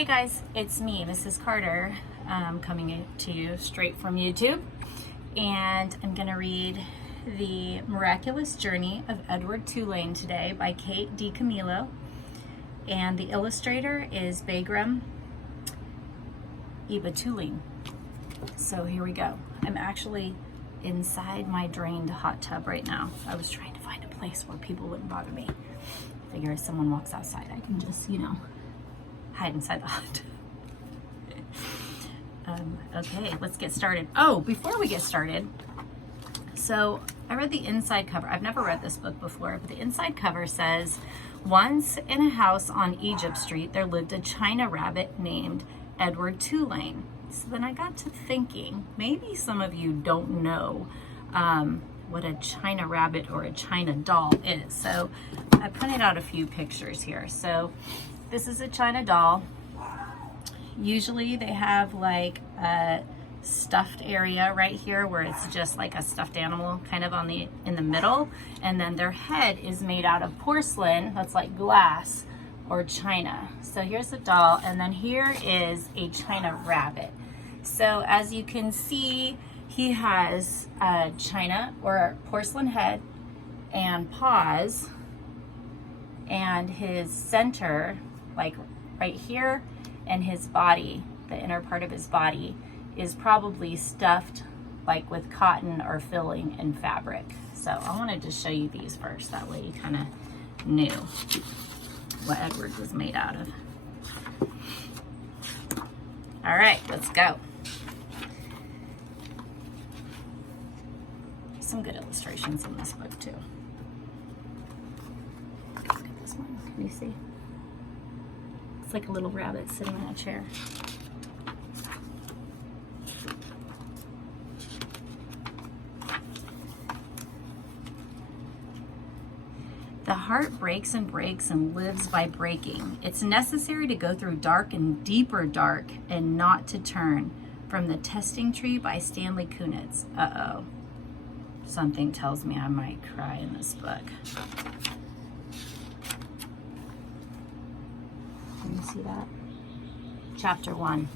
Hey guys, it's me, Mrs. Carter, coming to you straight from YouTube, and I'm going to read The Miraculous Journey of Edward Tulane today by Kate DiCamillo, and the illustrator is Bagram Tulane. So here we go. I'm actually inside my drained hot tub right now. I was trying to find a place where people wouldn't bother me. Figure if someone walks outside, I can just, hide inside the hot tub. Okay, let's get started. Oh, before we get started, so I read the inside cover. I've never read this book before, but the inside cover says, once in a house on Egypt Street, there lived a China rabbit named Edward Tulane. So then I got to thinking, maybe some of you don't know what a China rabbit or a China doll is. So I printed out a few pictures here. So this is a China doll. Usually they have like a stuffed area right here where it's just like a stuffed animal kind of in the middle, and then their head is made out of porcelain that's like glass or china. So here's the doll, and then here is a China rabbit. So as you can see, he has a china or porcelain head and paws, and his center, like right here, and his body, the inner part of his body, is probably stuffed like with cotton or filling and fabric. So I wanted to show you these first, that way you kind of knew what Edward was made out of. All right, let's go. Some good illustrations in this book too. Look at this one, can you see? It's like a little rabbit sitting in a chair. The heart breaks and breaks and lives by breaking. It's necessary to go through dark and deeper dark and not to turn. From The Testing Tree by Stanley Kunitz. Uh-oh. Something tells me I might cry in this book. Can you see that? Chapter 1.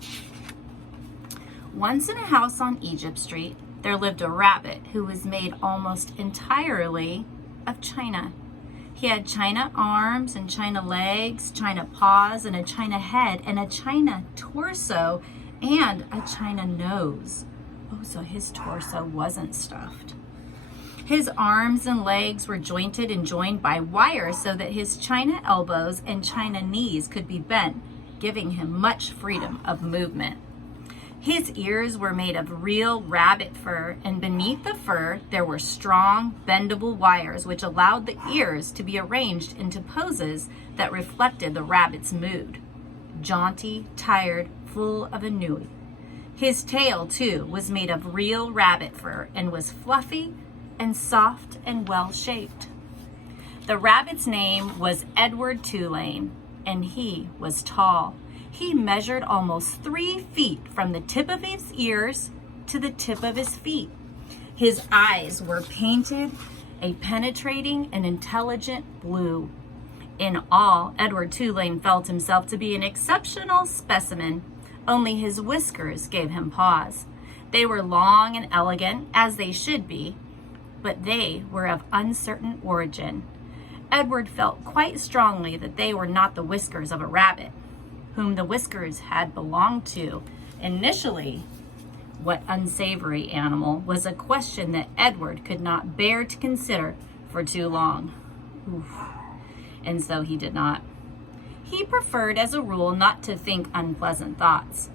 Once in a house on Egypt Street, there lived a rabbit who was made almost entirely of china. He had china arms and china legs, china paws, and a china head, and a china torso, and a china nose. Oh, so his torso wasn't stuffed. His arms and legs were jointed and joined by wires so that his china elbows and china knees could be bent, giving him much freedom of movement. His ears were made of real rabbit fur, and beneath the fur there were strong, bendable wires which allowed the ears to be arranged into poses that reflected the rabbit's mood. Jaunty, tired, full of ennui. His tail, too, was made of real rabbit fur and was fluffy and soft and well-shaped. The rabbit's name was Edward Tulane, and he was tall. He measured almost 3 feet from the tip of his ears to the tip of his feet. His eyes were painted a penetrating and intelligent blue. In all, Edward Tulane felt himself to be an exceptional specimen. Only his whiskers gave him pause. They were long and elegant, as they should be, but they were of uncertain origin. Edward felt quite strongly that they were not the whiskers of a rabbit, whom the whiskers had belonged to. Initially, what unsavory animal was a question that Edward could not bear to consider for too long. Oof. And so he did not. He preferred, as a rule, not to think unpleasant thoughts.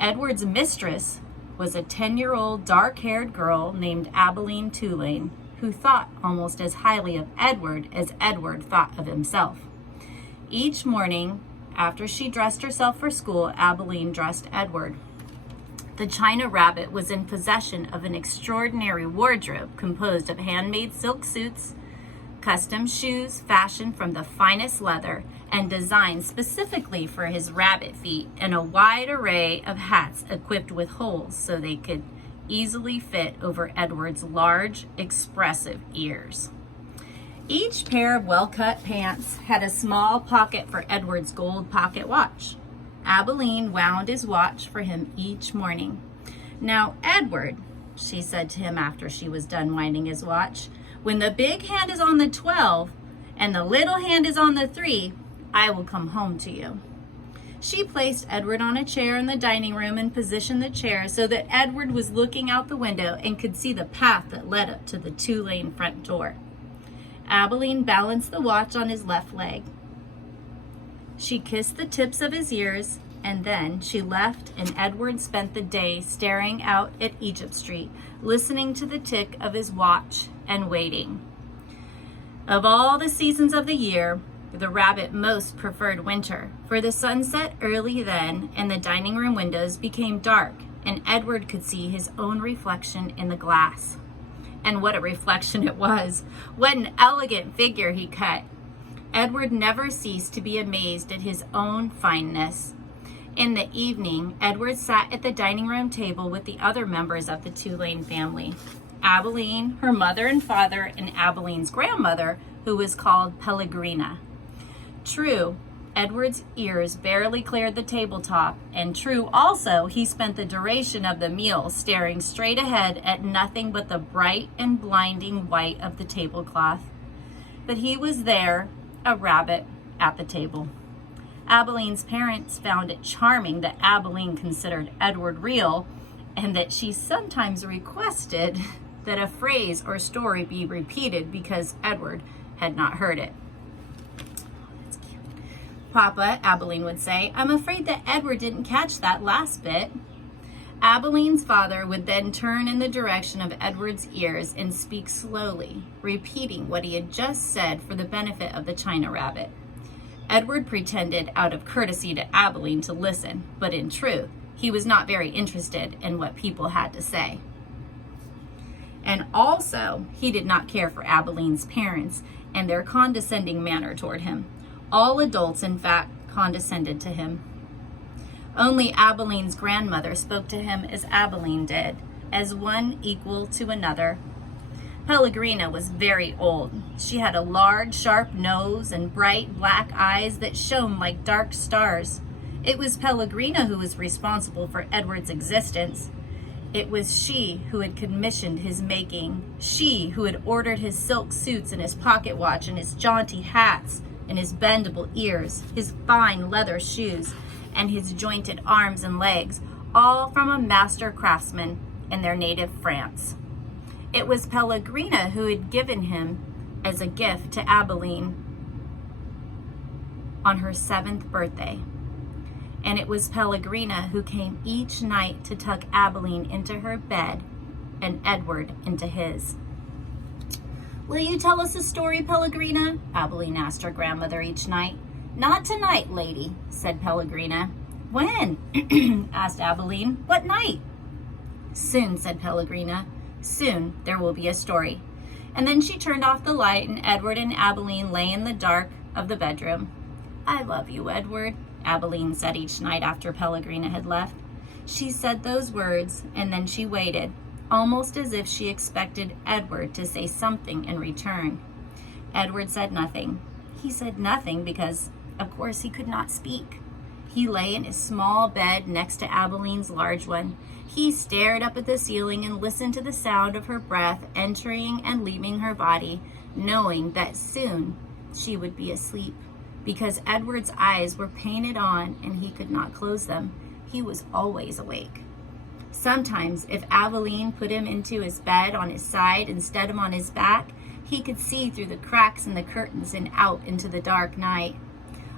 Edward's mistress was a 10-year-old dark-haired girl named Abilene Tulane, who thought almost as highly of Edward as Edward thought of himself. Each morning, after she dressed herself for school, Abilene dressed Edward. The China rabbit was in possession of an extraordinary wardrobe composed of handmade silk suits, custom shoes fashioned from the finest leather and designed specifically for his rabbit feet, and a wide array of hats equipped with holes so they could easily fit over Edward's large, expressive ears. Each pair of well-cut pants had a small pocket for Edward's gold pocket watch. Abilene wound his watch for him each morning. "Now, Edward," she said to him after she was done winding his watch, "when the big hand is on the 12 and the little hand is on the 3, I will come home to you." She placed Edward on a chair in the dining room and positioned the chair so that Edward was looking out the window and could see the path that led up to the Tulane front door. Abilene balanced the watch on his left leg. She kissed the tips of his ears, and then she left, and Edward spent the day staring out at Egypt Street, listening to the tick of his watch and waiting. Of all the seasons of the year, the rabbit most preferred winter, for the sun set early then, and the dining room windows became dark, and Edward could see his own reflection in the glass. And what a reflection it was! What an elegant figure he cut! Edward never ceased to be amazed at his own fineness. In the evening, Edward sat at the dining room table with the other members of the Tulane family. Abilene, her mother and father, and Abilene's grandmother, who was called Pellegrina. True, Edward's ears barely cleared the tabletop, and true also, he spent the duration of the meal staring straight ahead at nothing but the bright and blinding white of the tablecloth. But he was there, a rabbit, at the table. Abilene's parents found it charming that Abilene considered Edward real, and that she sometimes requested that a phrase or story be repeated because Edward had not heard it. "Papa," Abilene would say, "I'm afraid that Edward didn't catch that last bit." Abilene's father would then turn in the direction of Edward's ears and speak slowly, repeating what he had just said for the benefit of the China rabbit. Edward pretended out of courtesy to Abilene to listen, but in truth, he was not very interested in what people had to say. And also, he did not care for Abilene's parents and their condescending manner toward him. All adults, in fact, condescended to him. Only Abilene's grandmother spoke to him as Abilene did, as one equal to another. Pellegrina was very old. She had a large, sharp nose and bright black eyes that shone like dark stars. It was Pellegrina who was responsible for Edward's existence. It was she who had commissioned his making, she who had ordered his silk suits and his pocket watch and his jaunty hats and his bendable ears, his fine leather shoes, and his jointed arms and legs, all from a master craftsman in their native France. It was Pellegrina who had given him as a gift to Abilene on her 7th birthday. And it was Pellegrina who came each night to tuck Abilene into her bed and Edward into his. "Will you tell us a story, Pellegrina?" Abilene asked her grandmother each night. "Not tonight, lady," said Pellegrina. "When?" asked Abilene. "What night?" "Soon," said Pellegrina. "Soon there will be a story." And then she turned off the light, and Edward and Abilene lay in the dark of the bedroom. "I love you, Edward," Abilene said each night after Pellegrina had left. She said those words, and then she waited, almost as if she expected Edward to say something in return. Edward said nothing. He said nothing because, of course, he could not speak. He lay in his small bed next to Abilene's large one. He stared up at the ceiling and listened to the sound of her breath entering and leaving her body, knowing that soon she would be asleep, because Edward's eyes were painted on and he could not close them. He was always awake. Sometimes, if Abilene put him into his bed on his side instead of on his back, he could see through the cracks in the curtains and out into the dark night.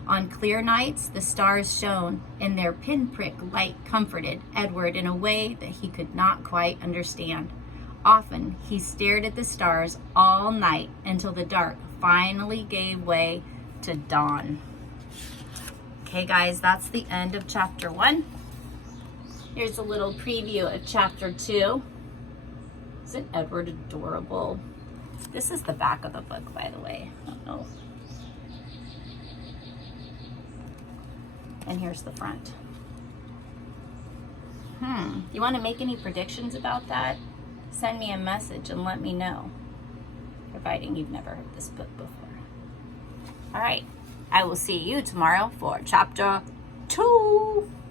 On clear nights, the stars shone, and their pinprick light comforted Edward in a way that he could not quite understand. Often, he stared at the stars all night until the dark finally gave way to dawn. Okay, guys, that's the end of chapter 1. Here's a little preview of chapter 2. Isn't Edward adorable? This is the back of the book, by the way. I don't know. And here's the front. You want to make any predictions about that? Send me a message and let me know, providing you've never heard this book before. All right, I will see you tomorrow for chapter too.